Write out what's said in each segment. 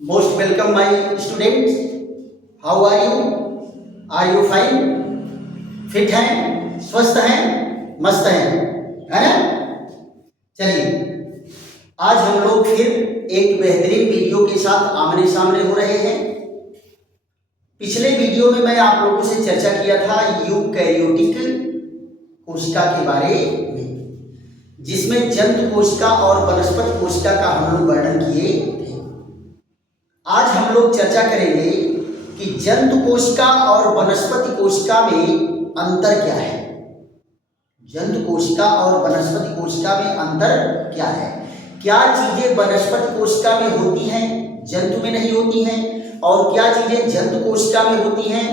Most welcome my students. How are you? Are you fine? Fit हैं, स्वस्थ हैं, मस्त हैं, है ना? चलिए, आज हम लोग फिर एक बेहतरीन वीडियो के साथ आमने सामने हो रहे हैं। पिछले वीडियो में मैं आप लोगों से चर्चा किया था यूकैरियोटिक कोशिका के बारे में, जिसमें जंतु कोशिका और वनस्पति कोशिका का हम लोग वर्णन किए थे। आज हम लोग चर्चा करेंगे कि जंतु कोशिका और वनस्पति कोशिका में अंतर क्या है। जंतु कोशिका और वनस्पति कोशिका में अंतर क्या है? क्या चीजें वनस्पति कोशिका में होती हैं, जंतु में नहीं होती हैं, और क्या चीजें जंतु कोशिका में होती हैं,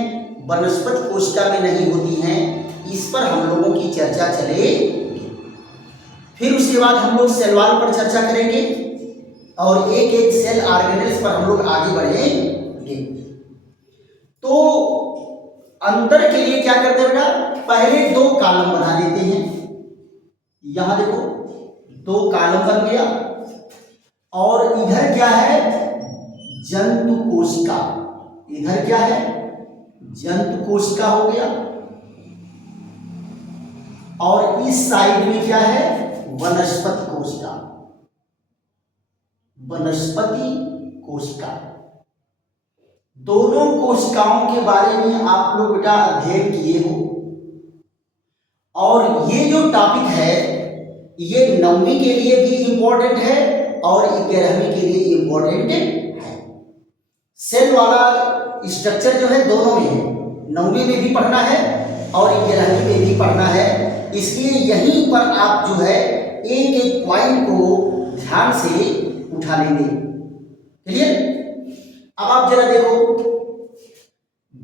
वनस्पति कोशिका में नहीं होती हैं? इस पर हम लोगों की चर्चा चलेगी। फिर उसके बाद हम लोग सेल वॉल पर चर्चा करेंगे और एक एक सेल ऑर्गेनेल्स पर हम लोग आगे बढ़ेंगे। तो अंतर के लिए क्या करते हैं बेटा, पहले दो कॉलम बना देते हैं। यहां देखो दो कॉलम बन गया, और इधर क्या है, जंतु कोशिका। इधर क्या है, जंतु कोशिका हो गया, और इस साइड में क्या है, वनस्पति कोशिका। वनस्पति कोशिका, दोनों कोशिकाओं के बारे में आप लोग बेटा अध्ययन किए हो, और ये जो टॉपिक है ये 9वीं के लिए भी इंपॉर्टेंट है और 11वीं के लिए इंपॉर्टेंट है। सेल वाला स्ट्रक्चर जो है दोनों में है, 9वीं में भी पढ़ना है और 11वीं में भी पढ़ना है। इसलिए यहीं पर आप जो है एक एक पॉइंट को ध्यान से उठा लेंगे। क्लियर? अब आप जरा देखो,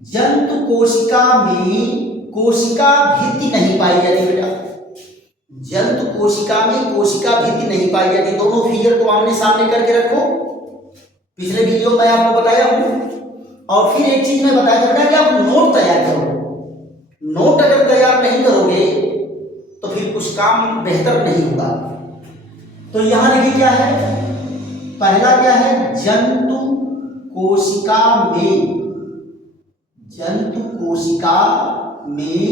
जंतु कोशिका में कोशिका भित्ति नहीं पाई जाती बेटा। जंतु कोशिका में कोशिका भित्ति नहीं पाई जाती। दोनों फिगर को आमने सामने करके रखो। पिछले वीडियो में आपको बताया हूं, और फिर एक चीज मैं बताया बेटा कि आप नोट तैयार करो। नोट अगर तैयार नहीं करोगे तो फिर कुछ काम बेहतर नहीं होगा। तो यहां देखिए क्या है, पहला क्या है, जंतु कोशिका में, जंतु कोशिका में,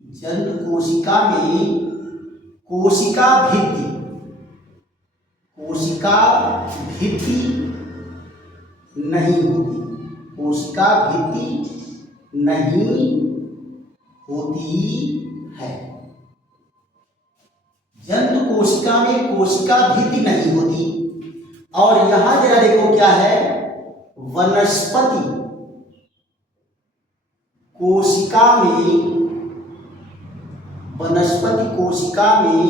जंतु कोशिका में कोशिका भित्ति, कोशिका भित्ति नहीं होती। कोशिका भित्ति नहीं होती है। जंतु कोशिका में कोशिका भित्ति नहीं होती। और यहां जरा देखो क्या है, वनस्पति कोशिका में, वनस्पति कोशिका में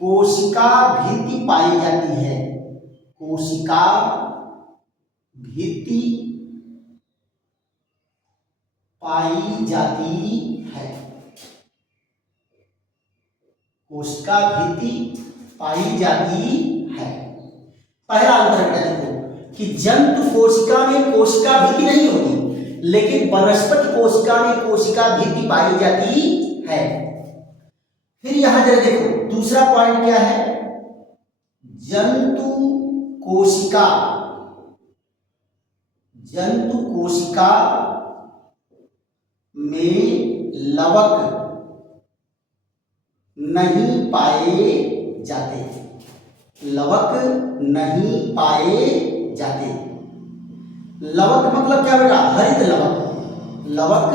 कोशिका भित्ति पाई जाती है। कोशिका भित्ति पाई जाती है। कोशिका भित्ति पाई जाती है। पहला अंतर देखो कि जंतु कोशिका में कोशिका भित्ति नहीं होती, लेकिन वनस्पति कोशिका में कोशिका भित्ति पाई जाती है। फिर यहां जरा देखो दूसरा पॉइंट क्या है, जंतु कोशिका, जंतु कोशिका में लवक नहीं पाए जाते। लवक नहीं पाए जाते। लवक मतलब क्या बेटा, हरित लवक। लवक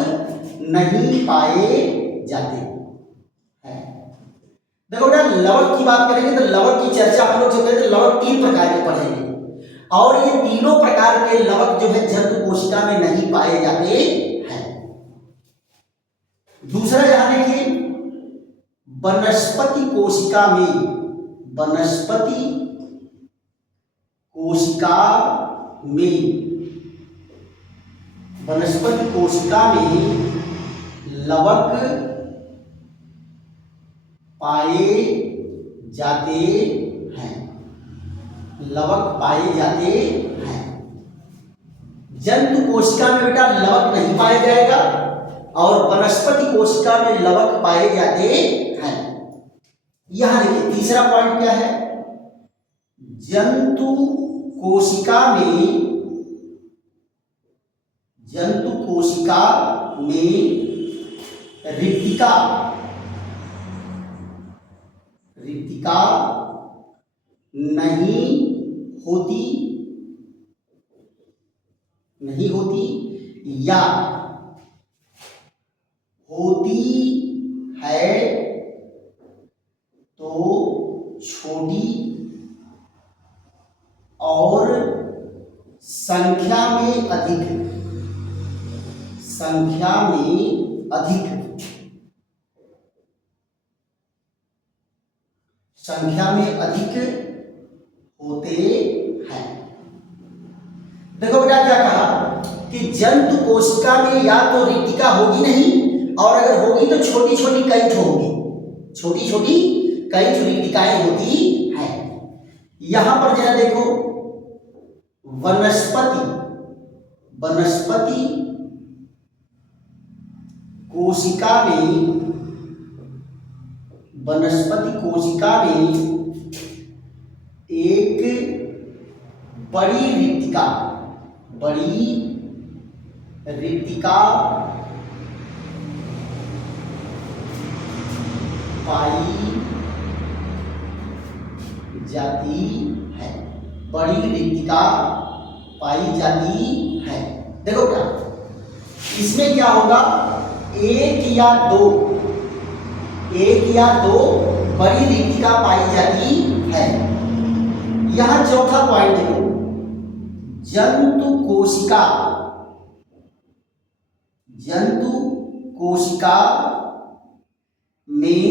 नहीं पाए जाते हैं। देखो बेटा, लवक की बात करेंगे तो लवक की चर्चा हम लोग जो करेंगे, लवक 3 प्रकार के पढ़ेंगे, और ये तीनों प्रकार के लवक जो है जंतु कोशिका में नहीं पाए जाते हैं। दूसरा यहां देखिए, वनस्पति कोशिका में, वनस्पति कोशिका में, वनस्पति कोशिका में लवक पाए जाते हैं। लवक पाए जाते हैं। जंतु कोशिका में बेटा लवक नहीं पाया जाएगा, और वनस्पति कोशिका में लवक पाए जाते हैं। यहां देखिए तीसरा पॉइंट क्या है, जंतु कोशिका में रिक्तिका नहीं होती या होती है तो छोटी और संख्या में अधिक होते हैं। देखो बेटा क्या कहा कि जंतु कोशिका में या तो रिक्तिका होगी नहीं, और अगर होगी तो छोटी छोटी कैंच होगी, रिक्तिकाएं होती हैं। यहां पर जरा देखो, वनस्पति कोशिका में एक बड़ी रिक्तिका पाई जाती है। देखो क्या इसमें क्या होगा, एक या दो बड़ी रिक्तिका पाई जाती है। यहां चौथा पॉइंट देखो, जंतु कोशिका में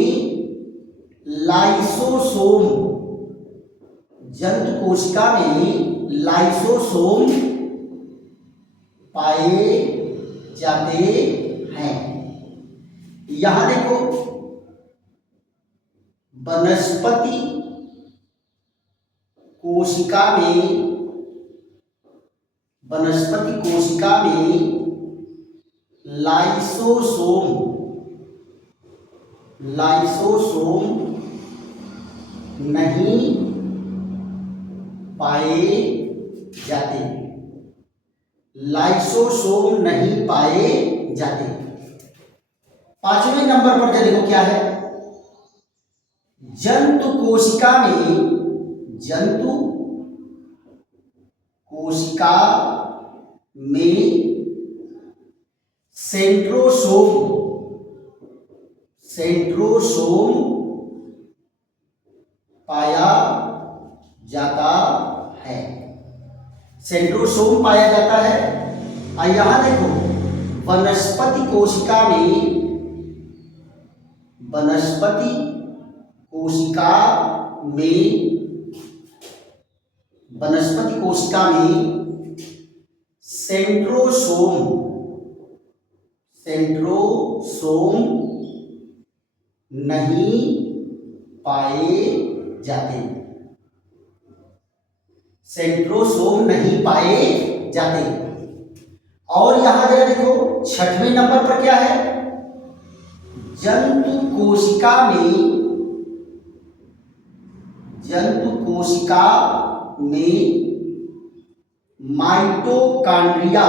लाइसोसोम पाए जाते हैं। यहां देखो, वनस्पति कोशिका में लाइसोसोम नहीं पाए जाते। पांचवें नंबर पर देखो क्या है, जंतु कोशिका में सेंट्रोसोम पाया जाता है। और यहां देखो, वनस्पति कोशिका में सेंट्रोसोम नहीं पाए जाते। और यहां जरा देखो, छठवें नंबर पर क्या है, जंतु कोशिका में माइटोकांड्रिया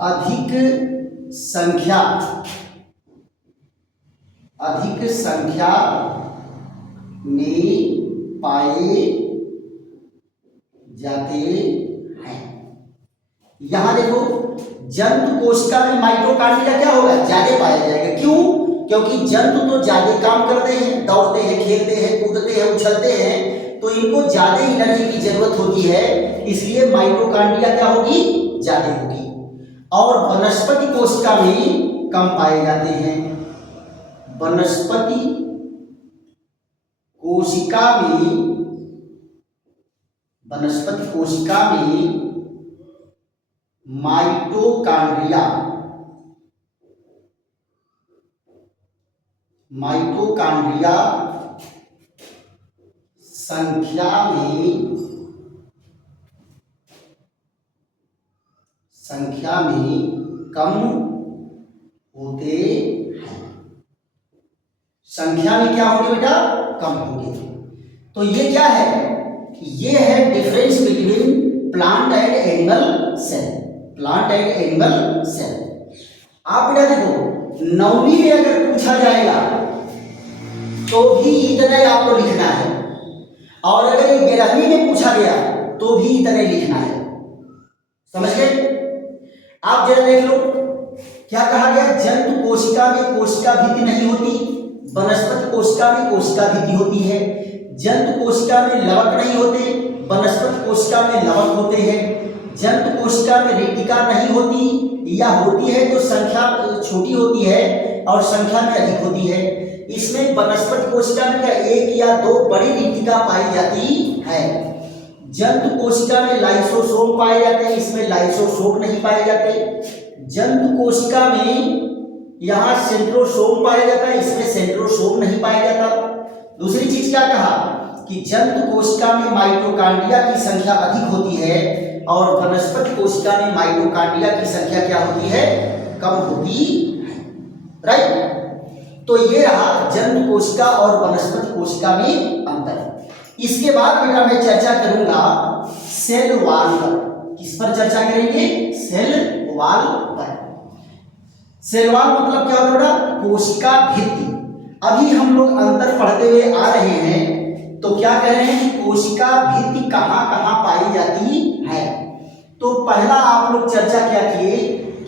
अधिक संख्या में पाए जाते हैं। यहां देखो, जंतु कोशिका में माइटोकांड्रिया क्या होगा, ज्यादा पाया जाएगा। क्यों? क्योंकि जंतु तो ज्यादा काम करते हैं, दौड़ते हैं, खेलते हैं, कूदते हैं, उछलते हैं, तो इनको ज्यादा एनर्जी की जरूरत होती है, इसलिए माइटोकांड्रिया क्या होगी, ज्यादा होगी। और वनस्पति कोशिका में कम पाए जाते हैं। वनस्पति कोशिका में माइटोकांड्रिया संख्या में कम होते हैं। संख्या में क्या होंगे बेटा? कम होंगे। तो ये क्या है? ये है difference between plant and animal cell. Plant and animal cell. आप बेटा देखो, नौवीं में अगर पूछा जाएगा तो भी इतना ही आपको लिखना है, और अगर ये 11वीं में पूछा गया तो भी इतना ही लिखना है। समझ गए? आप जरा देख लो, क्या कहा गया? जंतु कोशिका में कोशिका भित्ति नहीं होती, वनस्पति कोशिका में कोशिका भित्ति होती है। जंतु कोशिका में लवक नहीं होते, वनस्पति कोशिका में लवक होते हैं। जंतु कोशिका में रेटिका नहीं होती, या होती है तो संख्या छोटी होती है और संख्या में अधिक होती है। इसमें वनस्पति कोशिका में क्या एक या दो बड़ी रेटिका पाई जाती है। जंतु कोशिका में लाइसोसोम पाए जाते हैं, इसमें लाइसोसोम नहीं पाए जाते। जंतु कोशिका में यहाँ सेंट्रोसोम पाया जाता है, इसमें सेंट्रोसोम नहीं पाया जाता। दूसरी चीज क्या कहा कि जंतु कोशिका में माइटोकांड्रिया की संख्या अधिक होती है और वनस्पति कोशिका में माइटोकांड्रिया की संख्या क्या होती है? कम होती है। राइट? तो ये रहा जंतु कोशिका और वनस्पति कोशिका में अंतर। इसके बाद बेटा मैं चर्चा करूंगा सेल वॉल पर। किस पर चर्चा करेंगे? सेल वॉल पर। सेल वॉल मतलब क्या होता है? कोशिका भित्ति। अभी हम लोग अंतर पढ़ते हुए आ रहे हैं, तो क्या कह रहे हैं कि कोशिका भित्ति कहाँ कहाँ पाई जाती है। तो पहला आप लोग चर्चा क्या किए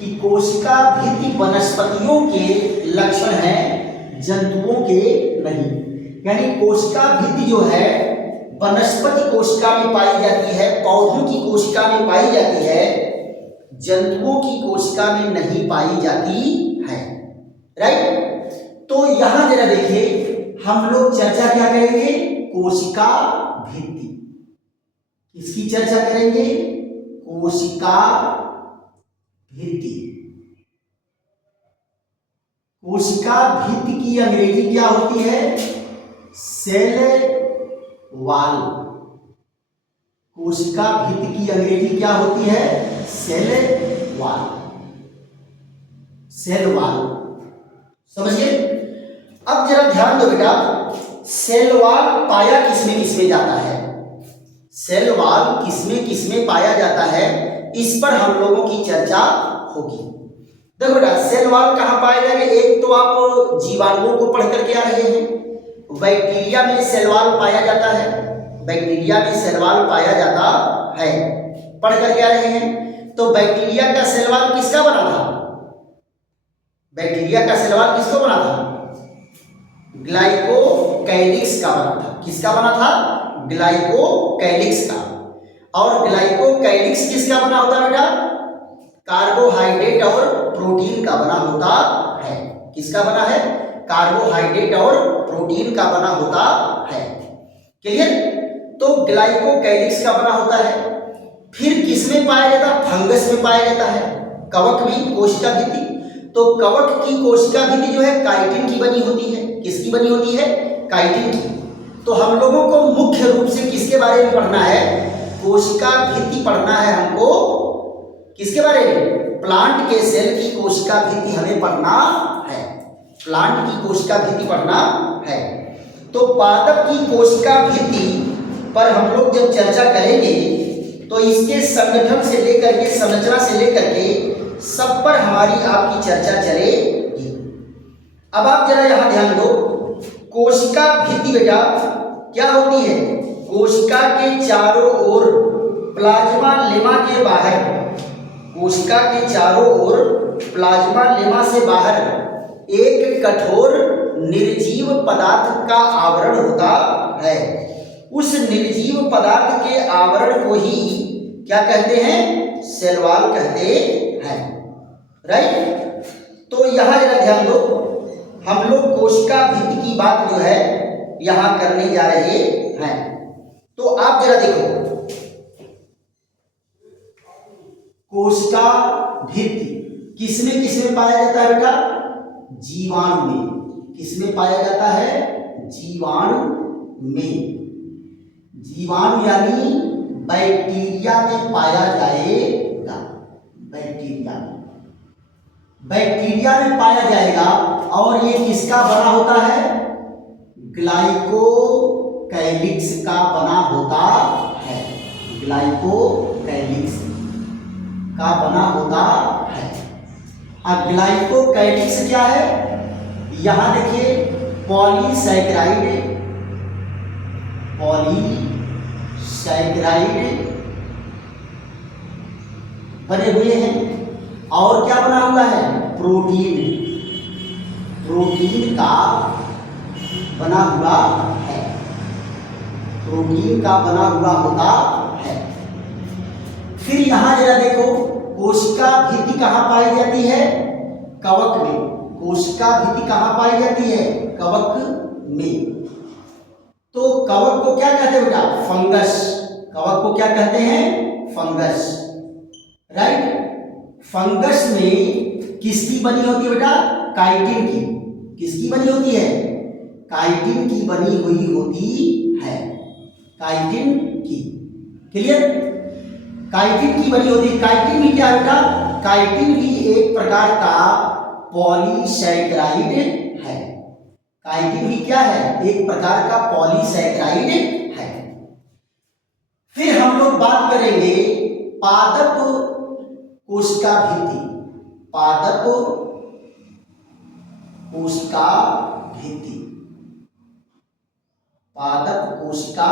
कि कोशिका भित्ति वनस्पतियों के लक्षण है, जंतुओं के नहीं। यानी कोशिका भित्ति जो है वनस्पति कोशिका में पाई जाती है, पौधों की कोशिका में पाई जाती है, जंतुओं की कोशिका में नहीं पाई जाती है। राइट? तो यहां जरा देखिए, हम लोग चर्चा क्या करेंगे? कोशिका भित्ति। किसकी चर्चा करेंगे? कोशिका भित्ति। कोशिका भित्ति की अंग्रेजी क्या होती है? Cell wall. कोशिका भित्ति की अंग्रेजी क्या होती है? Cell wall. Cell wall. समझिए? अब जरा ध्यान दो बेटा, सेल वॉल पाया किसमें किसमें जाता है? सेल वॉल किसमें पाया जाता है, इस पर हम लोगों की चर्चा होगी। देखो बेटा, सेल वॉल कहाँ पाया जाएगा? एक तो आप जीवाणुओं को पढ़ करके आ रहे हैं, बैक्टीरिया में सेल वॉल पाया जाता है। बैक्टीरिया में सेल वॉल पाया जाता है, पढ़ करके आ रहे हैं। तो बैक्टीरिया का सेल वॉल किसका बना था? बैक्टीरिया का सेल वॉल किसको बना था? ग्लाइकोकैलिक्स का बना था। किसका बना था? ग्लाइकोकैलिक्स का। और ग्लाइकोकैलिक्स किसका बना होता है बेटा? कार्बोहाइड्रेट और प्रोटीन का बना होता है। किसका बना है? कार्बोहाइड्रेट और प्रोटीन का बना होता है। क्लियर? तो ग्लाइकोकैलिक्स का बना होता है। फिर किसमें पाया जाता है? फंगस में पाया जाता है, कवक में, कोशिका भित्ति। तो कवक की कोशिका भित्ति जो है काइटिन की बनी होती है। किसकी बनी होती है? काइटिन की। तो हम लोगों को मुख्य रूप से किसके बारे में पढ़ना है? कोशिका भित्ति पढ़ना है हमको। किसके बारे में? प्लांट के सेल की कोशिका भित्ति हमें पढ़ना है। प्लांट की कोशिका भित्ति पढ़ना है। तो पादप की कोशिका भित्ति पर हम लोग जब चर्चा करेंगे तो इसके संगठन से लेकर के, संरचना से लेकर के सब पर हमारी आपकी चर्चा चलेगी। अब आप जरा यहां ध्यान दो, कोशिका भित्ति बेटा क्या होती है? कोशिका के चारों ओर प्लाज्मा लेमा के बाहर, कोशिका के चारों ओर प्लाज्मा लेमा से बाहर एक कठोर निर्जीव पदार्थ का आवरण होता है। उस निर्जीव पदार्थ के आवरण को ही क्या कहते हैं? सेल वॉल कहते हैं। राइट? तो यहां जरा ध्यान दो, हम लोग कोशिका भित्ति की बात जो है यहां करने जा रहे हैं। तो आप जरा देखो, कोशिका भित्ति किसमें पाया जाता है बेटा? जीवाणु में। किसमें पाया जाता है? जीवाणु में। जीवाणु यानी बैक्टीरिया में पाया जाएगा। बैक्टीरिया में। बैक्टीरिया में पाया जाएगा और ये किसका बना होता है? ग्लाइकोकैलिक्स का बना होता है। ग्लाइकोकैलिक्स का बना होता है। अब ग्लाइकोकैलिक्स क्या है? यहां देखिए पॉलीसैकेराइड बने हुए हैं और क्या बना हुआ है? प्रोटीन का बना हुआ है। प्रोटीन का बना हुआ होता है। फिर यहां जरा देखो, कोशिका भित्ति कहां पाई जाती है? कवक में। कोशिका भित्ति कहां पाई जाती है? कवक में। तो कवक को क्या कहते हैं बेटा? फंगस। कवक को क्या कहते हैं? फंगस। राइट। फंगस में किसकी बनी होती है बेटा? काइटिन की। किसकी बनी होती है? काइटिन की बनी हुई होती है। काइटिन की। क्लियर? काइटिन की बनी होती है। काइटिन भी क्या है बेटा? काइटिन भी एक प्रकार का पॉलीसैकेराइड है। काइटिन भी क्या है? एक प्रकार का पॉलीसैकेराइड है। फिर हम लोग बात करेंगे पादप कोशिका भित्ति। पादप कोशिका भित्ति। पादप कोशिका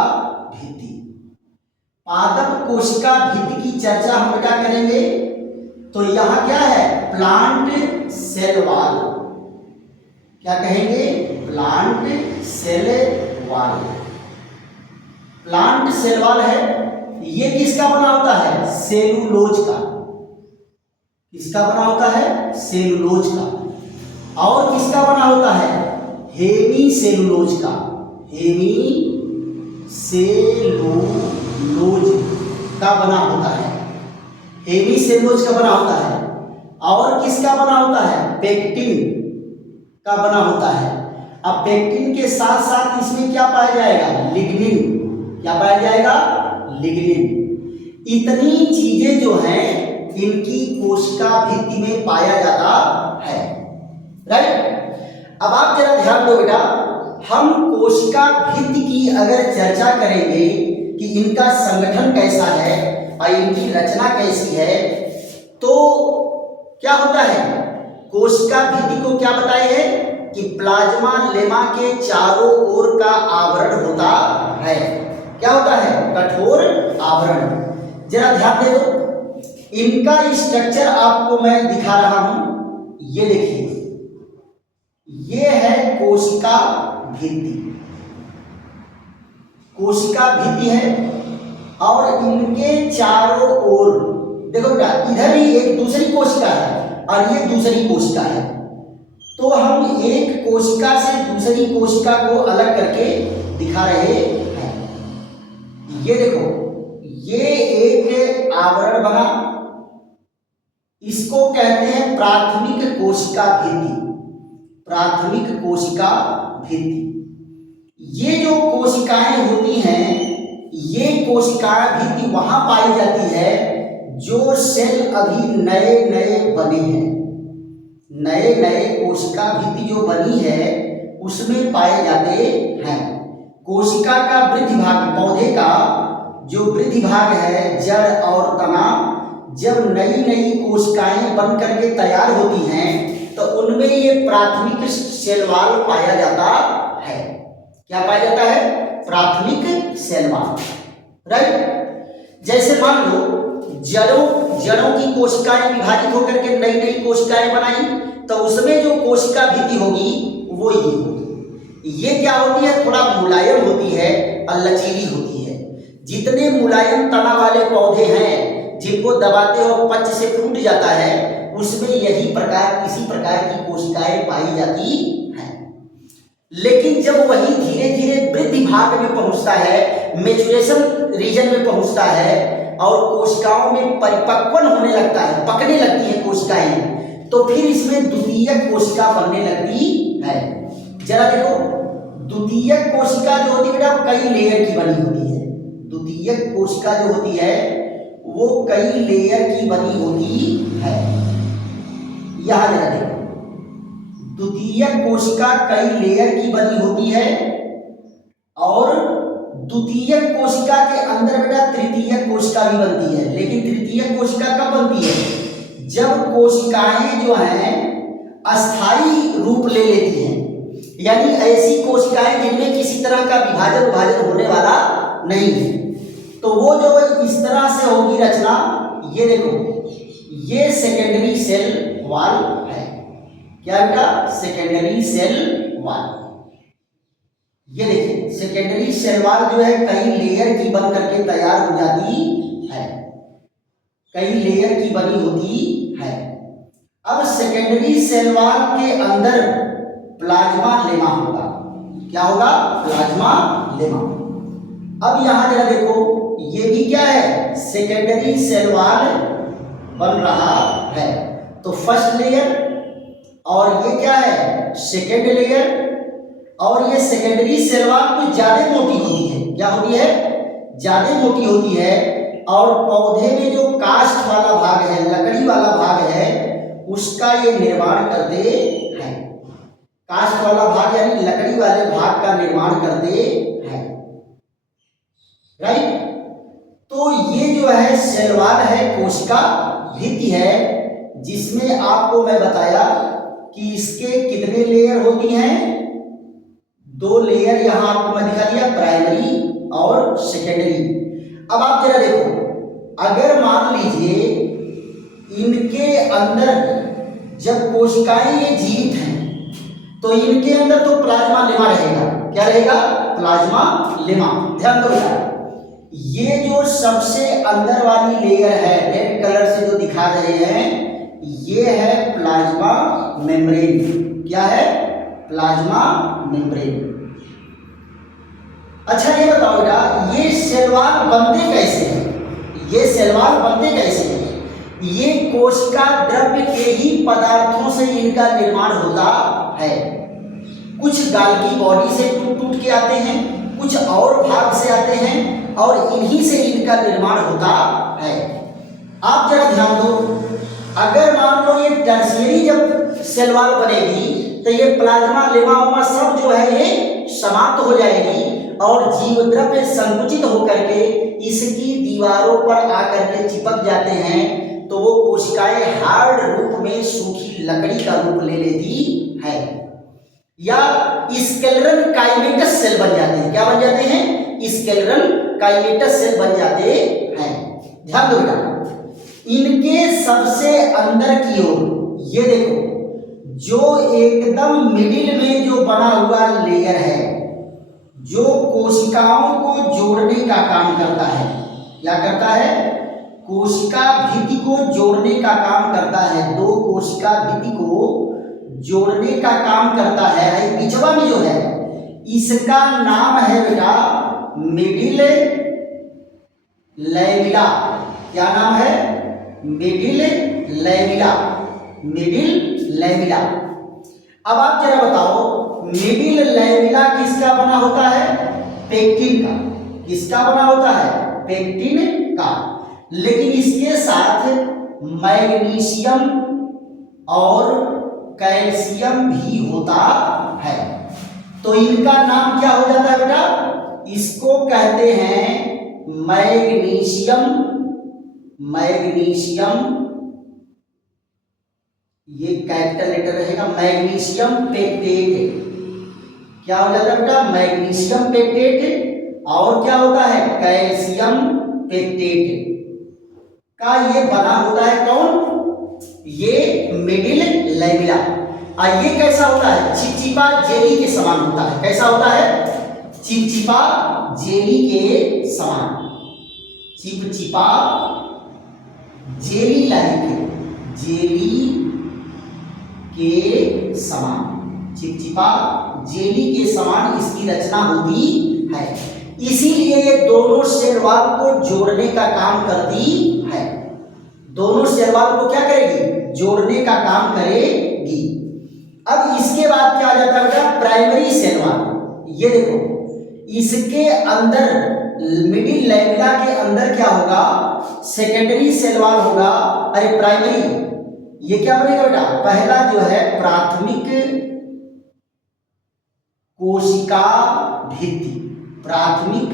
भित्ति। पादप कोशिका भित्ति की चर्चा हम क्या करेंगे? तो यहां क्या है? Plant cell wall. क्या कहेंगे? Plant cell wall. Plant cell wall है। ये किसका बना होता है? सेलुलोज का। किसका बना होता है? सेलुलोज का। और किसका बना होता है? हेमी सेलुलोज का। हेमी सेलुलोज का बना होता है। हेमी सेलुलोज का बना होता है। और किसका बना होता है? पेक्टिन का बना होता है। अब पेक्टिन के साथ साथ इसमें क्या पाया जाएगा? लिग्निन। क्या पाया जाएगा? लिग्निन। इतनी चीजें जो हैं इनकी कोशिका भित्ति में पाया जाता है। राइट। अब आप जरा ध्यान दो बेटा, हम कोशिका भित्ति की अगर चर्चा करेंगे कि इनका संगठन कैसा है और इनकी रचना कैसी है, तो क्या होता है? कोशिका भित्ति को क्या बताए हैं कि प्लाज्मा लेमा के चारों ओर का आवरण होता है। क्या होता है? कठोर आवरण। जरा ध्यान दे दो, इनका स्ट्रक्चर आपको मैं दिखा रहा हूं। ये देखिए, ये है कोशिका भित्ति। कोशिका भित्ति है और इनके चारों ओर देखो बेटा, इधर ही एक दूसरी कोशिका है और ये दूसरी कोशिका है। तो हम एक कोशिका से दूसरी कोशिका को अलग करके दिखा रहे हैं। ये देखो, ये एक आवरण बना, इसको कहते हैं प्राथमिक कोशिका भित्ति। प्राथमिक कोशिका भित्ति। ये जो कोशिकाएं होती हैं, ये कोशिका भित्ति वहां पाई जाती है जो सेल अभी नए नए बने हैं। नए नए कोशिका भित्ति जो बनी है उसमें पाए जाते हैं। कोशिका का वृद्धि भाग, पौधे का जो वृद्धि भाग है, जड़ और तना, जब नई नई कोशिकाएं बन करके तैयार होती हैं तो उनमें ये प्राथमिक सेल वॉल पाया जाता है। क्या पाया जाता है? प्राथमिक सेल वॉल। राइट। जैसे मान लो जड़ों की कोशिकाएं विभाजित होकर के नई नई कोशिकाएं बनाई, तो उसमें जो कोशिका भित्ति होगी वो ये होगी। ये क्या होती है? थोड़ा मुलायम होती है और लचीली होती है। जितने मुलायम तना वाले पौधे हैं जिनको दबाते हो पच से फूट जाता है, उसमें इसी प्रकार की कोशिकाएं पाई जाती हैं। लेकिन जब वही धीरे धीरे वृद्धि भाग में पहुंचता है, मैच्योरेशन रीजन में पहुंचता है और कोशिकाओं में परिपक्वन होने लगता है, पकने लगती है कोशिकाएं, तो फिर इसमें द्वितीयक कोशिका बनने लगती है। जरा देखो, द्वितीयक कोशिका जो होती है बेटा कई लेयर की बनी होती है। द्वितीयक कोशिका जो होती है वो कई लेयर की बनी होती है। यहां जरा देखो, द्वितीयक कोशिका कई लेयर की बनी होती है और द्वितीयक कोशिका के अंदर बेटा तृतीयक कोशिका भी बनती है। लेकिन तृतीयक कोशिका कब बनती है? जब कोशिकाएं जो हैं अस्थायी रूप ले लेती हैं, यानी ऐसी कोशिकाएं जिनमें किसी तरह का विभाजन होने वाला नहीं है। तो वो जो इस तरह से होगी रचना, ये देखो, ये सेकेंडरी सेल वॉल है। क्या बेटा? Secondary cell wall. ये देखिए, सेकेंडरी सेल वॉल जो है कई लेयर की बन करके तैयार हो जाती है, कई लेयर की बनी होती है। अब सेकेंडरी सेल वॉल के अंदर प्लाज्मा लेमा होगा। क्या होगा? Plasma lemma. अब यहां जरा देखो, ये भी क्या है? सेकेंडरी सेल वॉल बन रहा है। तो फर्स्ट लेयर और ये क्या है? Second layer. और ये सेकेंडरी सेल वॉल कुछ ज्यादा मोटी होती है। क्या होती है? ज्यादा मोटी होती है। और पौधे में जो कास्ट वाला भाग है, लकड़ी वाला भाग है, उसका ये निर्माण करते हैं। कास्ट वाला भाग यानी लकड़ी वाले भाग का निर्माण करते हैं, राइट। तो ये जो है सेल वॉल है, कोशिका भित्ति है, जिसमें आपको मैं बताया कि इसके कितने लेयर होती हैं? 2 लेयर यहां आपको मैं दिखा दिया, प्राइमरी और सेकेंडरी। अब आप जरा देखो, अगर मान लीजिए इनके अंदर जब कोशिकाएं ये जीवित हैं तो इनके अंदर तो प्लाज्मा लेमा रहेगा। क्या रहेगा? Plasma lemma. ध्यान दो यार, ये जो सबसे अंदर वाली लेयर है, रेड कलर से जो दिखा रहे हैं, ये है प्लाज्मा मेम्ब्रेन। क्या है? Plasma membrane. अच्छा ये बताओ बेटा, ये सेल वॉल बनते कैसे हैं? ये सेल वॉल बनते कैसे हैं? ये कोशिका द्रव्य के ही पदार्थों से इनका निर्माण होता है। कुछ गाल्गी बॉडी से टूट के आते हैं, कुछ और भाग से आते हैं, और इन्हीं से इनका निर्माण होता है। आप जरा ध्यान दो, अगर मान लो ये टर्शियरी जब सेल वॉल बनेगी तो ये प्लाज्मा लेमा सब जो है ये समाप्त हो जाएगी और जीव द्रव्य संकुचित होकर के इसकी दीवारों पर आकर के चिपक जाते हैं। तो वो कोशिकाएं हार्ड रूप में सूखी लकड़ी का रूप ले लेती है, या स्केलेटल काइमेटस सेल बन जाते हैं। क्या बन जाते हैं? स्केलेटल काइमेटस सेल बन जाते हैं। ध्यान दो बेटा, इनके सबसे अंदर की ओर ये देखो, जो एकदम मिडिल में जो बना हुआ लेयर है, जो कोशिकाओं को जोड़ने का काम करता है। क्या करता है? कोशिका भित्ति को जोड़ने का काम करता है। 2 कोशिका भित्ति को जोड़ने का काम करता है। बीचवा में जो है, इसका नाम है बेटा मिडिल लैमिला। क्या नाम है? Middle lamella. Middle lamella. अब आप जरा बताओ, मिडिल लैमिला किसका बना होता है? पेक्टिन का। किसका बना होता है? पेक्टिन का। लेकिन इसके साथ मैग्नीशियम और कैल्शियम भी होता है। तो इनका नाम क्या हो जाता है बेटा? इसको कहते हैं मैग्नीशियम। मैग्नीशियम, ये कैपिटल लेटर रहेगा, मैग्नीशियम पेक्टेट। क्या हो जाता है बेटा? Magnesium pectate. और क्या होता है? कैल्शियम पेक्टेट का ये बना होता है। कौन? ये मिडिल लैमिला। और ये कैसा होता है? चिपचिपा जेली के समान होता है। कैसा होता है? चिपचिपा जेली के समान। चिपचिपा जेली लाइक, जेली के समान, चिपचिपा जेली के समान इसकी रचना होती है। इसीलिए ये दोनों सेल वॉल को जोड़ने का काम करती है। दोनों सेल वॉल को क्या करेगी? जोड़ने का काम करेगी। अब इसके बाद क्या आ जाता है बेटा? Primary cell wall. ये देखो, इसके अंदर मिडिल लैमिला के अंदर क्या होगा? सेकेंडरी सेल वॉल होगा। अरे प्राइमरी, ये क्या बनेगा बेटा, पहला जो है प्राथमिक कोशिका भित्ति, प्राथमिक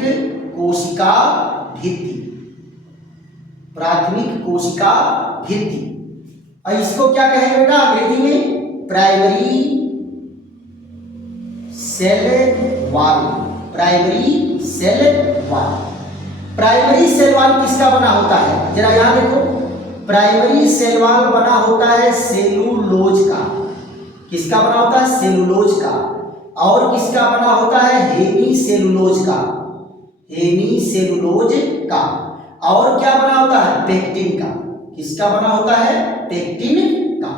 कोशिका भित्ति, प्राथमिक कोशिका भित्ति। और इसको क्या कहेंगे बेटा अंग्रेजी में, primary cell wall, primary cell wall. Primary cell wall किसका बना होता है, जरा यहां देखो, प्राइमरी सेल वॉल बना होता है सेलुलोज का। किसका बना होता है, सेलुलोज का। और किसका बना होता है, हेमी सेलुलोज का, हेमी सेलुलोज का। और क्या बना होता है, पेक्टिन का। किसका बना होता है, पेक्टिन का,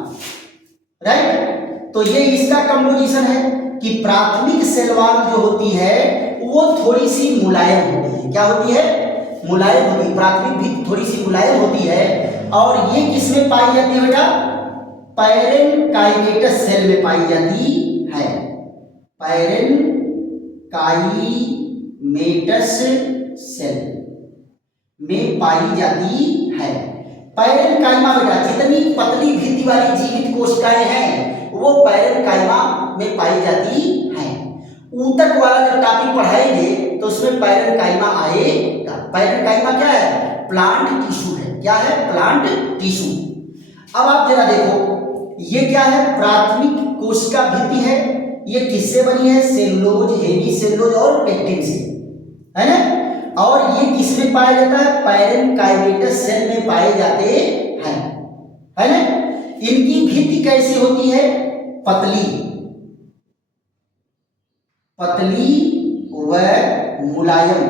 राइट। तो ये इसका कंपोजिशन है कि प्राथमिक सेल वॉल जो होती है वो थोड़ी सी मुलायम होती है। क्या होती है, मुलायम होती है, प्राथमिक भी थोड़ी सी मुलायम होती है। और ये किसमें पाई जाती है बेटा, पैरेनकाइमेटस सेल में पाई जाती है, पैरेनकाइमेटस सेल में पाई जाती है। पैरेनकाइमा बेटा जितनी पतली भित्ति वाली जीवित कोशिकाएं हैं वो पैरेनकाइमा में पाई जाती हैं। ऊतक वाला जब टॉपिक पढ़ाएंगे तो उसमें पैरेनकाइमा आएगा। पैरेनकाइमा क्या है, प्लांट टिश्यू है। क्या है, प्लांट टिश्यू। अब आप जरा देखो, ये क्या है, प्राथमिक कोशिका भित्ति है। ये किससे बनी है, सेलुलोज, हेमी सेलुलोज और पेक्टिन से, है ना। और ये किसमें पाया जाता है, पैरेनकाइमेटस सेल में पाए जाते हैं, है ना। इनकी भित्ति कैसी होती है, पतली, पतली व मुलायम,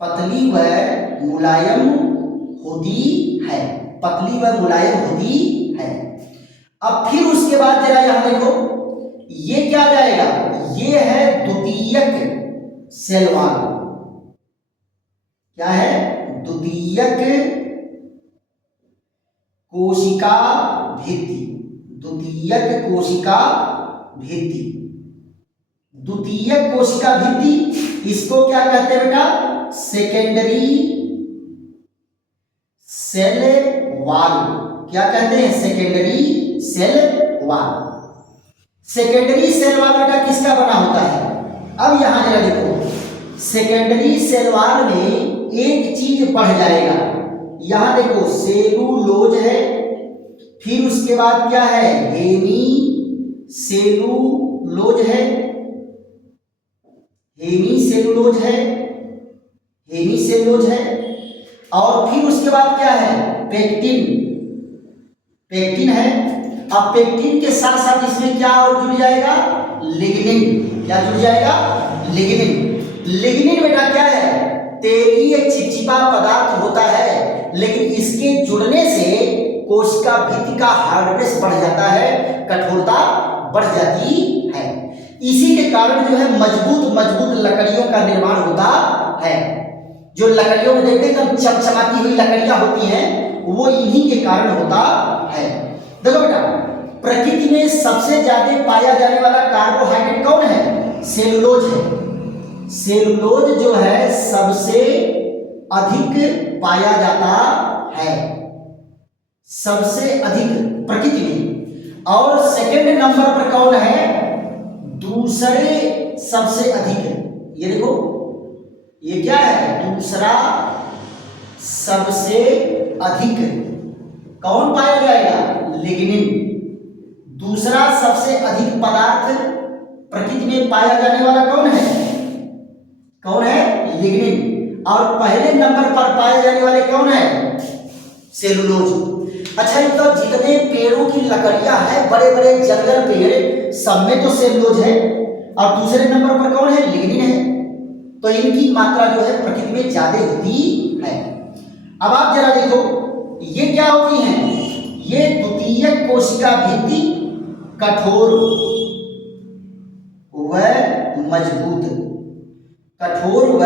पतली व मुलायम होती है, पतली व मुलायम होती है। अब फिर उसके बाद जरा यहां देखो, ये क्या जाएगा, ये है द्वितीयक सेल वॉल। क्या है, द्वितीयक कोशिका भित्ति, द्वितीयक कोशिका भित्ति, द्वितीयक कोशिका भित्ति। इसको क्या कहते हैं बेटा, सेकेंडरी सेल वॉल। क्या कहते हैं, secondary cell wall. Secondary cell wall बेटा किसका बना होता है, अब यहां जरा देखो, सेकेंडरी सेल वॉल में एक चीज बढ़ जाएगा। यहां देखो सेलुलोज है, फिर उसके बाद क्या है, हेमी सेलुलोज है, हेमी सेलुलोज है, हेमी सेलुलोज है। और फिर उसके बाद क्या है, पेक्टिन, पेक्टिन है। अब पेक्टिन के साथ साथ इसमें क्या और जुड़ जाएगा, लिग्निन। क्या जुड़ जाएगा, लिग्निन। लिग्निन बेटा क्या है, तेलीय एक चिपचिपा पदार्थ होता है, लेकिन इसके जुड़ने से कोशिका भित्ति का हार्डनेस बढ़ जाता है, कठोरता बढ़ जाती है। इसी के कारण जो है मजबूत मजबूत लकड़ियों का निर्माण होता है। जो लकड़ियों में देखते एकदम चमचमाती हुई लकड़ियां होती हैं, वो इन्हीं के कारण होता है। देखो बेटा, प्रकृति में सबसे ज्यादा पाया जाने वाला कार्बोहाइड्रेट कौन है, सेलुलोज है। सेलुलोज जो है सबसे अधिक पाया जाता है, सबसे अधिक प्रकृति में। और सेकंड नंबर पर कौन है, दूसरे सबसे अधिक। ये देखो, ये क्या है, दूसरा सबसे अधिक कौन पाया जाएगा, लिग्निन। दूसरा सबसे अधिक पदार्थ प्रकृति में पाया जाने वाला कौन है, कौन है, लिग्निन। और पहले नंबर पर पाए जाने वाले कौन है, सेलुलोज। अच्छा, ये तो जितने पेड़ों की लकड़ियां हैं, बड़े बड़े जंगल पेड़, सब में तो सेलुलोज है। और दूसरे नंबर पर कौन है, लिग्निन है। तो इनकी मात्रा जो है प्रकृति में ज्यादा होती है। अब आप जरा देखो, ये क्या होती हैं, ये द्वितीयक कोशिका भित्ति कठोर व मजबूत, कठोर व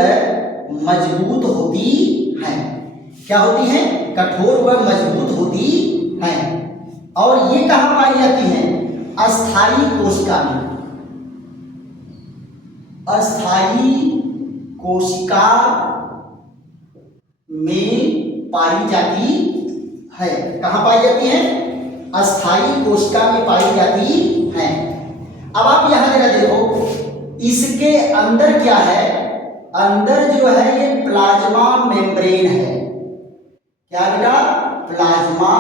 मजबूत होती हैं। क्या होती हैं, कठोर व मजबूत होती हैं। और ये कहां पाई जाती हैं, अस्थायी कोशिका में, अस्थायी कोशिका में पाई जाती है। कहां पाई जाती है, अस्थायी कोशिका में पाई जाती हैं। अब आप यहां जरा देखो, इसके अंदर क्या है, अंदर जो है ये प्लाज्मा मेम्ब्रेन है। क्या बेटा? प्लाज्मा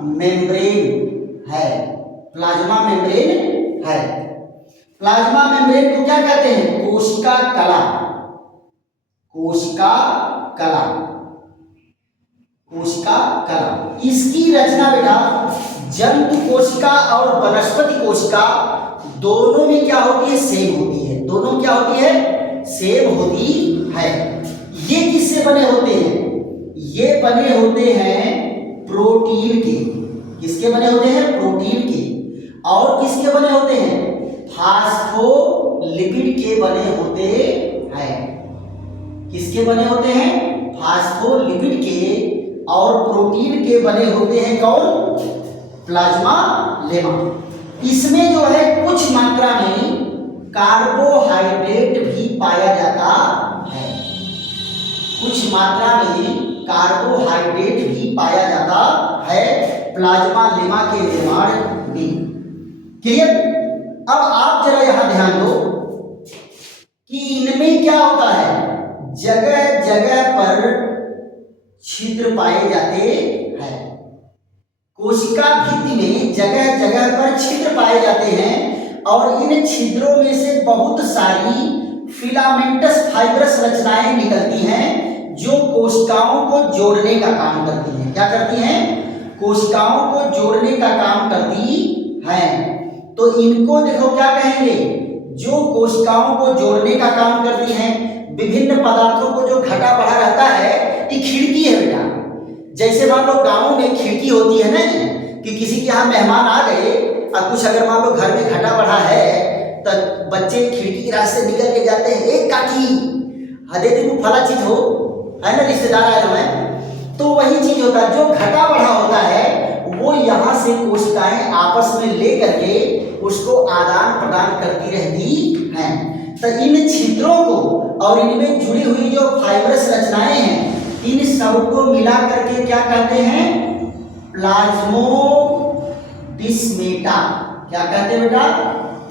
मेम्ब्रेन है, प्लाज्मा मेम्ब्रेन है। प्लाज्मा मेम्ब्रेन को क्या कहते हैं? कोशिका कला, कोशिका कला, कोशिका कला। इसकी रचना बेटा जंतु कोशिका और वनस्पति कोशिका दोनों में क्या होती है? सेम होती है। दोनों क्या होती है? सेम होती है। ये किससे बने होते हैं? ये बने होते हैं प्रोटीन के। किसके बने होते हैं? प्रोटीन के। और किसके बने होते हैं? फास्फोलिपिड के बने होते हैं। किसके बने होते हैं? फास्फोलिपिड के और प्रोटीन के बने होते हैं। कौन? Plasma lemma. इसमें जो है कुछ मात्रा में कार्बोहाइड्रेट भी पाया जाता है, कुछ मात्रा में कार्बोहाइड्रेट भी पाया जाता है प्लाज्मा लेमा के निर्माण में। क्लियर? अब आप जरा यहां ध्यान दो कि इनमें क्या होता है, जगह जगह पर छिद्र पाए जाते हैं। कोशिका भित्ति में जगह जगह पर छिद्र पाए जाते हैं और इन छिद्रों में से बहुत सारी फिलामेंटस फाइब्रस रचनाएं निकलती हैं जो कोशिकाओं को जोड़ने का काम करती हैं। क्या करती हैं? कोशिकाओं को जोड़ने का काम करती हैं। तो इनको देखो क्या कहेंगे, जो कोशिकाओं को जोड़ने का काम करती हैं। विभिन्न पदार्थों को जो घटा बढ़ा रहता है, ये खिड़की है बेटा। जैसे मान लो गाँव में खिड़की होती है ना, कि किसी के यहाँ मेहमान आ गए और कुछ अगर मान लो घर में घटा बढ़ा है तो बच्चे खिड़की के रास्ते निकल के जाते हैं, एक काकी हदे देखो फला चीज हो, है ना, रिश्तेदार आए हमें, तो वही चीज होता है। जो घटा बढ़ा होता है वो यहाँ से कोशिकाएं आपस में ले करके उसको आदान प्रदान करती रहती हैं। तो इन छिद्रों को और इनमें जुड़ी हुई जो फाइब्रस रचनाएं हैं, इन सब को मिला करके क्या कहते हैं? प्लाज्मोडिस्मेटा। क्या कहते हैं बेटा?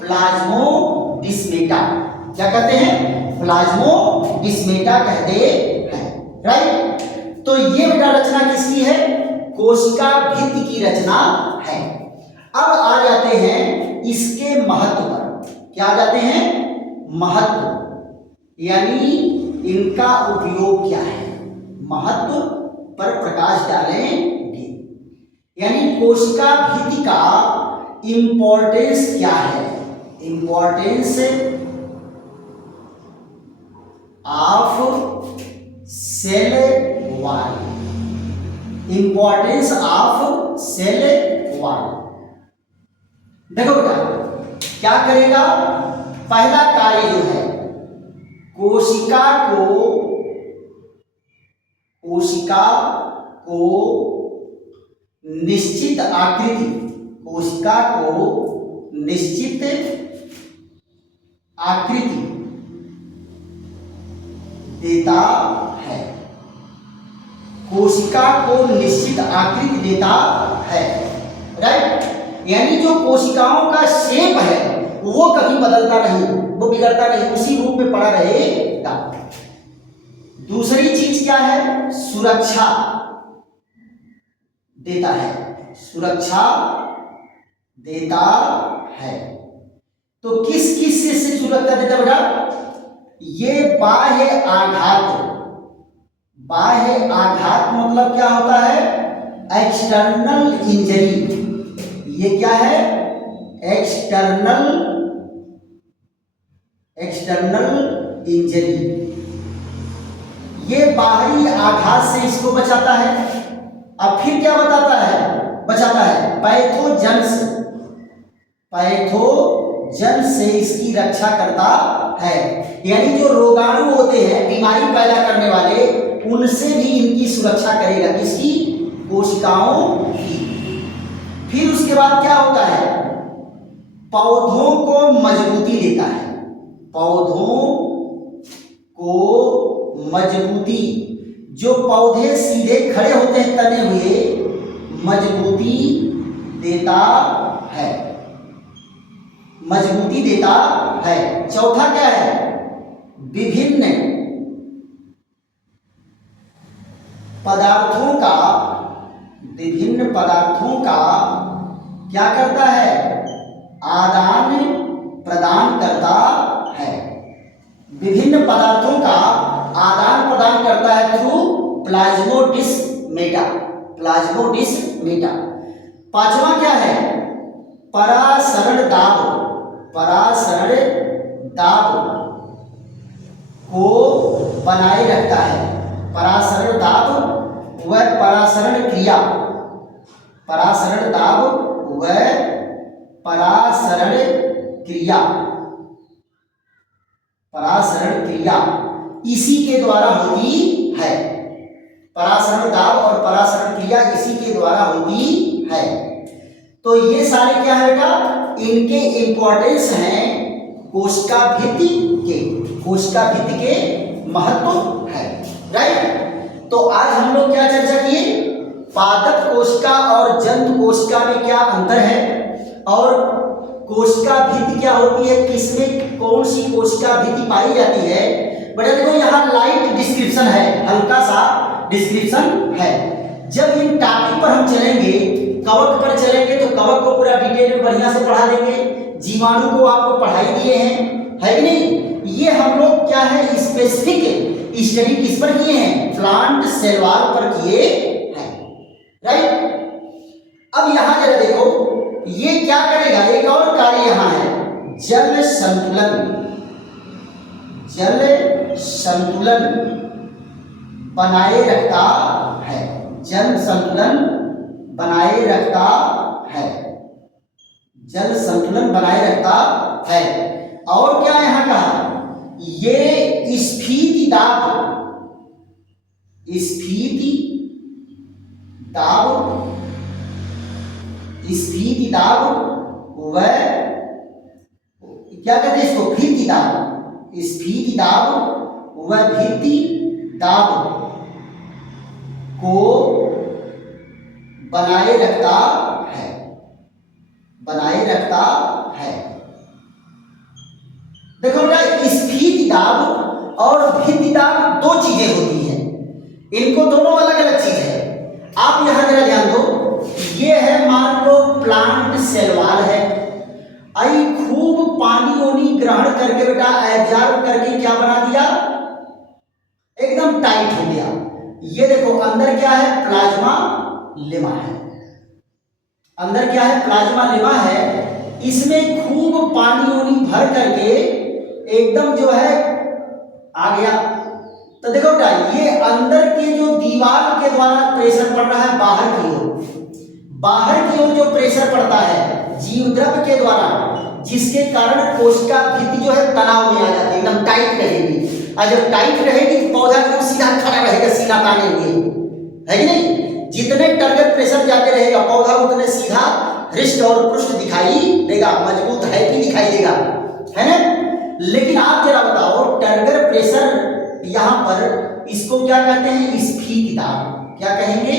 प्लाज्मोडिस्मेटा। क्या कहते हैं? प्लाज्मोडिस्मेटा कहते हैं। राइट? तो ये बेटा रचना किसकी है? कोशिका भित्ति की रचना है। अब आ जाते हैं इसके महत्व पर। क्या आ जाते हैं? महत्व, यानी इनका उपयोग क्या है, महत्व पर प्रकाश डालेंगे। यानी कोशिका भित्ति का इंपॉर्टेंस क्या है? Importance of cell wall, importance of cell wall. देखो बेटा क्या करेगा, पहला कार्य जो है कोशिका को निश्चित आकृति, कोशिका को निश्चित आकृति देता है, कोशिका को निश्चित आकृति देता है। राइट? यानी जो कोशिकाओं का शेप है वो कभी बदलता नहीं, वो बिगड़ता नहीं, उसी रूप में पड़ा रहेगा। दूसरी चीज क्या है? सुरक्षा देता है, सुरक्षा देता है। तो किस किस से सुरक्षा देता है बेटा? ये बाह्य आघात, बाह्य आघात मतलब क्या होता है? External injury. ये क्या है? External injury. ये बाहरी आघात से इसको बचाता है। अब फिर क्या बताता है? बचाता है पैथोजन से, पैथोजन से इसकी रक्षा करता है। यानी जो रोगाणु होते हैं, बीमारी पैदा करने वाले, उनसे भी इनकी सुरक्षा करेगा। किसकी? कोशिकाओं की। फिर उसके बाद क्या होता है? पौधों को मजबूती देता है, पौधों को मजबूती। जो पौधे सीधे खड़े होते हैं तने हुए, मजबूती देता है, मजबूती देता है। चौथा क्या है, विभिन्न पदार्थों का, विभिन्न पदार्थों का क्या करता है, आदान प्रदान करता है। विभिन्न पदार्थों का आदान प्रदान करता है थ्रू प्लाज्मोडिस्मेटा, प्लाज्मोडिस्मेटा। पांचवा क्या है, परासरण दाब, परासरण दाब को बनाए रखता है। परासरण दाब व परासरण क्रिया, परासरण दाब व परासरण क्रिया, परासरण क्रिया इसी के द्वारा होती है। परासरण दाब और परासरण क्रिया इसी के द्वारा होती है। तो ये सारे क्या है बेटा, इनके इंपॉर्टेंस हैं कोशिका भित्ति के, कोशिका भित्ति के महत्व है। राइट। तो आज हम लोग क्या चर्चा किए, पादप कोशिका और जंतु कोशिका में क्या अंतर है, और कोशिका भित्ति क्या होती है, किसमें कौन सी कोशिका भित्ति पाई जाती है। बेटा देखो यहाँ लाइट डिस्क्रिप्शन है, हल्का सा डिस्क्रिप्शन है। जब इन टॉपिक पर हम चलेंगे, कवक पर चलेंगे, तो कवक को पूरा डिटेल में बढ़िया से पढ़ा देंगे। जीवाणु को आपको पढ़ाई दिए हैं, है कि नहीं। ये हम लोग क्या है, स्पेसिफिक स्टडी किस पर किए हैं, प्लांट सेल वॉल पर किए हैं। राइट। अब यहां जरा देखो, ये क्या करेगा, एक और कार्य यहां है, जल संतुलन, जल संतुलन बनाए रखता है, जल संतुलन बनाए रखता है, जल संतुलन बनाए रखता है। और क्या यहां कहा, ये स्फीति दाब, स्फीति दाब, स्फीति दाब व क्या कहते हैं इसको, भित्ति दाब, स्फीति दाब व भित्ति दाब को बनाए रखता है, बनाए रखता है। देखो बेटा, स्फीति दाब और भित्ति दाब दो चीजें होती हैं, इनको दोनों अलग अलग चीज है। आप यहां जरा ध्यान दो, ये है मान लो प्लांट सेल वॉल है, आई खूब पानी ओनी ग्रहण करके बेटा एब्जॉर्ब करके क्या बना दिया, एकदम टाइट हो गया। ये देखो अंदर क्या है, प्लाज्मा लेमा है, अंदर क्या है, प्लाज्मा लेमा है। इसमें खूब पानी ओनी भर करके एकदम जो है आ गया। तो देखो बेटा, ये अंदर के जो दीवार के द्वारा प्रेशर पड़ रहा है बाहर की ओर, बाहर की ओर जो प्रेशर पड़ता है जीव द्रव्य के द्वारा, जिसके कारण कोशिका भित्ति जो है तनाव में आ जाती है, एकदम टाइट रहेगी। और जब टाइट रहेगी तो पौधा एकदम सीधा खड़ा रहेगा, सीधा ताने हुए, है कि नहीं। जितने टारगेट प्रेशर जाते रहेगा पौधा उतने सीधा हृष्ट और पुष्ट दिखाई देगा, मजबूत है कि दिखाई देगा, है ना। लेकिन आप जरा बताओ, टारगेट प्रेशर यहां पर इसको क्या कहते हैं, स्फीति दाब। क्या कहेंगे,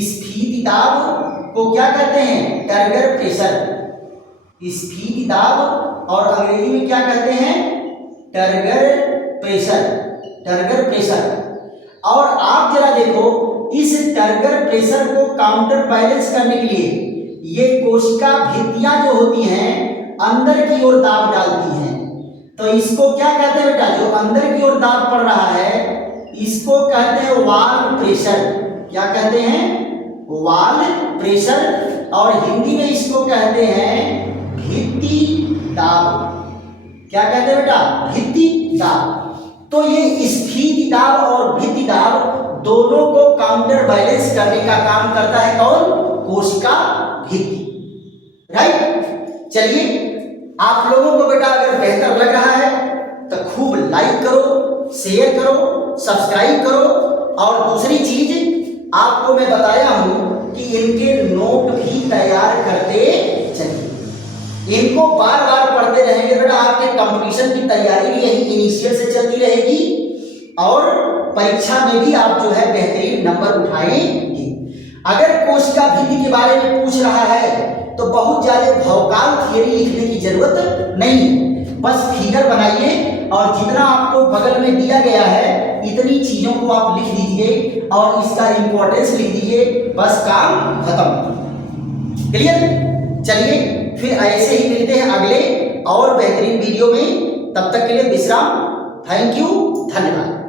स्फीति दाब को क्या कहते हैं, टारगेट प्रेशर, स्फीति दाब। और अंग्रेजी में क्या कहते हैं, टारगेट प्रेशर, टारगेट प्रेशर। और आप जरा देखो, इस टारगेट प्रेशर को काउंटर बैलेंस करने के लिए ये कोशिका भित्तियां जो होती हैं अंदर की ओर दाब डालती हैं। तो इसको क्या कहते हैं बेटा, जो अंदर की ओर दाब पड़ रहा है इसको कहते हैं वॉल प्रेशर। क्या कहते हैं, वॉल प्रेशर। और हिंदी में इसको कहते हैं भित्ति दाब। क्या कहते हैं बेटा, भित्ति दाब। तो ये स्फीति दाब और भित्ति दाब दोनों को काउंटर बैलेंस करने का काम करता है कौन, कोशिका भित्ति। राइट। चलिए, आप लोगों को बेटा अगर बेहतर लग रहा है तो खूब लाइक करो, शेयर करो, सब्सक्राइब करो। और दूसरी चीज आपको मैं बताया हूं कि इनके नोट भी तैयार करते चलिए, इनको बार बार पढ़ते रहेंगे बेटा, आपके कंपटीशन की तैयारी भी यही इनिशियल से चलती रहेगी और परीक्षा में भी आप जो है बेहतरीन नंबर उठाएंगे। अगर कोशिका भित्ति के बारे में पूछ रहा है तो बहुत ज्यादा भौकाल थियरी लिखने की जरूरत नहीं है, बस फिगर बनाइए और जितना आपको बगल में दिया गया है इतनी चीजों को आप लिख दीजिए और इसका इंपॉर्टेंस लिख दीजिए, बस काम खत्म। क्लियर? चलिए फिर ऐसे ही मिलते हैं अगले और बेहतरीन वीडियो में, तब तक के लिए विश्राम। थैंक यू, धन्यवाद।